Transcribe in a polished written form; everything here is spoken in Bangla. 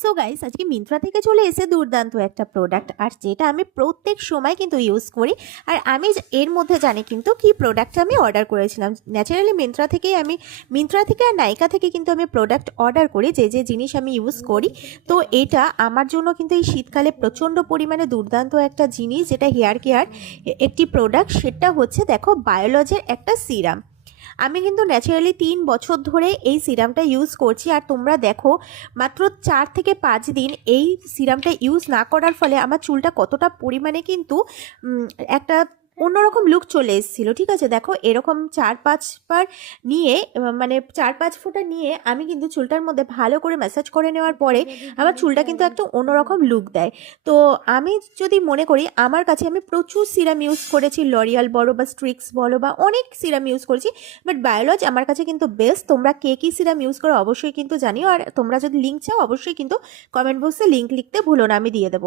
সো গাইস, আজকে মিন্ত্রা থেকে চলে এসে দুর্দান্ত একটা প্রোডাক্ট, আর যেটা আমি প্রত্যেক সময় কিন্তু ইউজ করি। আর আমি এর মধ্যে জানি কিন্তু কি প্রোডাক্টটা আমি অর্ডার করেছিলাম। ন্যাচারালি মিন্ত্রা থেকে আর নাইকা থেকে কিন্তু আমি প্রোডাক্ট অর্ডার করি, যে জিনিস আমি ইউজ করি। তো এটা আমার জন্য কিন্তু এই শীতকালে প্রচণ্ড পরিমাণে দুর্দান্ত একটা জিনিস, যেটা হেয়ার কেয়ার একটি প্রোডাক্ট। সেটা হচ্ছে, দেখো, বায়োলজির একটা সিরাম। আমি কিন্তু ন্যাচারালি 3 বছর ধরে এই সিরামটা ইউজ করছি। আর তোমরা দেখো, মাত্র 4 থেকে 5 দিন এই সিরামটা ইউজ না করার ফলে আমার চুলটা কতটা পরিমাণে কিন্তু একটা অন্যরকম লুক চলে এসেছিলো। ঠিক আছে, দেখো, এরকম 4-5 বার নিয়ে, মানে 4-5 ফোঁটা নিয়ে আমি কিন্তু চুলটার মধ্যে ভালো করে ম্যাসাজ করে নেওয়ার পরে আমার চুলটা কিন্তু একটা অন্যরকম লুক দেয়। তো আমি যদি মনে করি, আমার কাছে আমি প্রচুর সিরাম ইউজ করেছি, লরিয়াল বলো বা স্ট্রিক্স বলো, বা অনেক সিরাম ইউজ করেছি, বাট বায়োলজ আমার কাছে কিন্তু বেস্ট। তোমরা কে কী সিরাম ইউজ করো অবশ্যই কিন্তু জানিও। আর তোমরা যদি লিঙ্ক চাও অবশ্যই কিন্তু কমেন্ট বক্সে লিঙ্ক লিখতে ভুলো না, আমি দিয়ে দেবো।